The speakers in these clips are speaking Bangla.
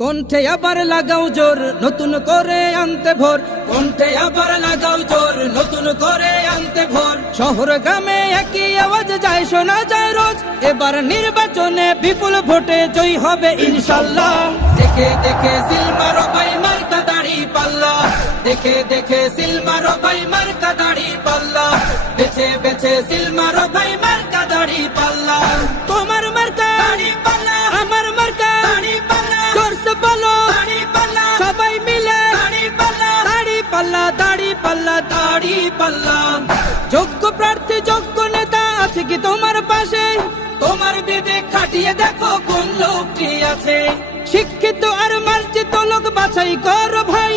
কণ্ঠে আবার লাগাও জোর নতুন করে আনতে ভোর, কণ্ঠে আবার লাগাও জোর নতুন করে আনতে ভোর। শহর গ্রামে একই আওয়াজ যায় শোনা যায় রোজ, এবার নির্বাচনে বিপুল ভোটে জয় হবে ইনশাল্লাহ। দেখে দেখে সিল মারো ভাই মার্কা দাড়ি পাল্লা, দেখে দেখে সিল মারো ভাই মার্কা দাড়ি পাল্লা, বেছে বেছে সিল মারো ভাই মার্কা দাড়ি পাল্লা। তোমার মার্কা দাড়ি পাল্লা, আমার মার্কা দাড়ি পাল্লা, জোরসে বলো দাড়ি পাল্লা, সবাই মিলে দাড়ি পাল্লা, দাড়ি পাল্লা, দাড়ি পাল্লা, দাড়ি পাল্লা। যোগ্য প্রার্থী যোগ্য নেতা আছে কি তোমার পাশে? তোমার বিবেক খাটিয়ে দেখো কোন লোকটি আছে। শিক্ষিত আর মার্জিত লোক বাছাই করো ভাই,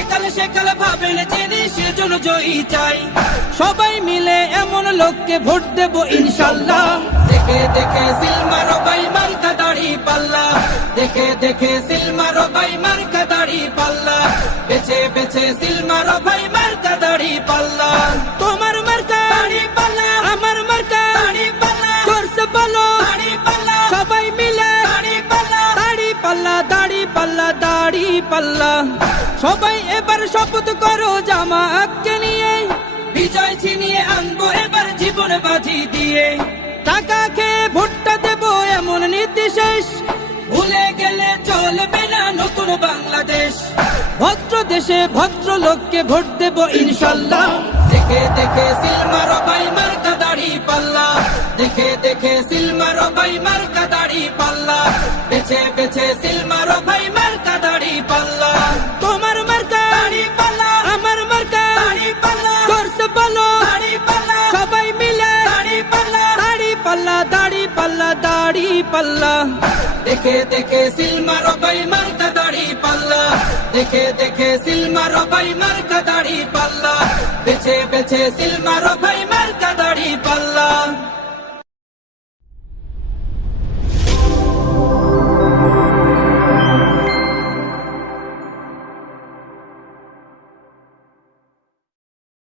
একালে সেকালে ভাবেন যিনি সেজন্য জয়ী চাই। সবাই মিলে এমন লোককে ভোট দেব ইনশাল্লাহ। দেখে দেখে সিল মারো ভাই মার্কা দাড়ি পাল্লা, দেখে দেখে সিল মারো ভাই মার্কা দাড়ি পাল্লা, বেছে বেছে সিল মারো ভাই মার্কা দাড়ি পাল্লা। তোমার মার্কা দাড়ি পাল্লা, আমার মার্কা দাড়ি পাল্লা, জোরসে বলো দাড়ি পাল্লা, সবাই মিলে দাড়ি পাল্লা, দাড়ি পাল্লা, দাড়ি পাল্লা, দাড়ি পাল্লা। সবাই এবার শপথ করো জামাতকে নিয়ে, বিজয় ছিনিয়ে আনবো এবার জীবন বাজি দিয়ে। টাকা খেয়ে ভোটটা দেবো এমন নীতি শেষ, ভুলে গেলে চলবে না নতুন বাংলাদেশ। ভদ্র দেশে ভদ্র লোককে ভোট দেব ইনশাল্লাহ। দেখে দেখে সিল মারো ভাই মার্কা দাড়ি পাল্লা, দেখে দেখে সিল মারো ভাই মার্কা দাড়ি পাল্লা, বেছে বেছে সিল মারো ভাই মার্কা দাড়ি পাল্লা। তোমার মার্কা দাড়ি পাল্লা, আমার মার্কা দাড়ি পাল্লা, জোরসে বলো দাড়ি পাল্লা, সবাই মিলে দাড়ি পাল্লা, দাড়ি পাল্লা, দাড়ি পাল্লা, দাড়ি পাল্লা। দেখে দেখে সিল মারো ভাই মার্কা দাড়ি পাল্লা, দেখে দেখে সিল মারো ভাই মার্কা দাড়ি পাল্লা, বেছে বেছে সিল মারো ভাই।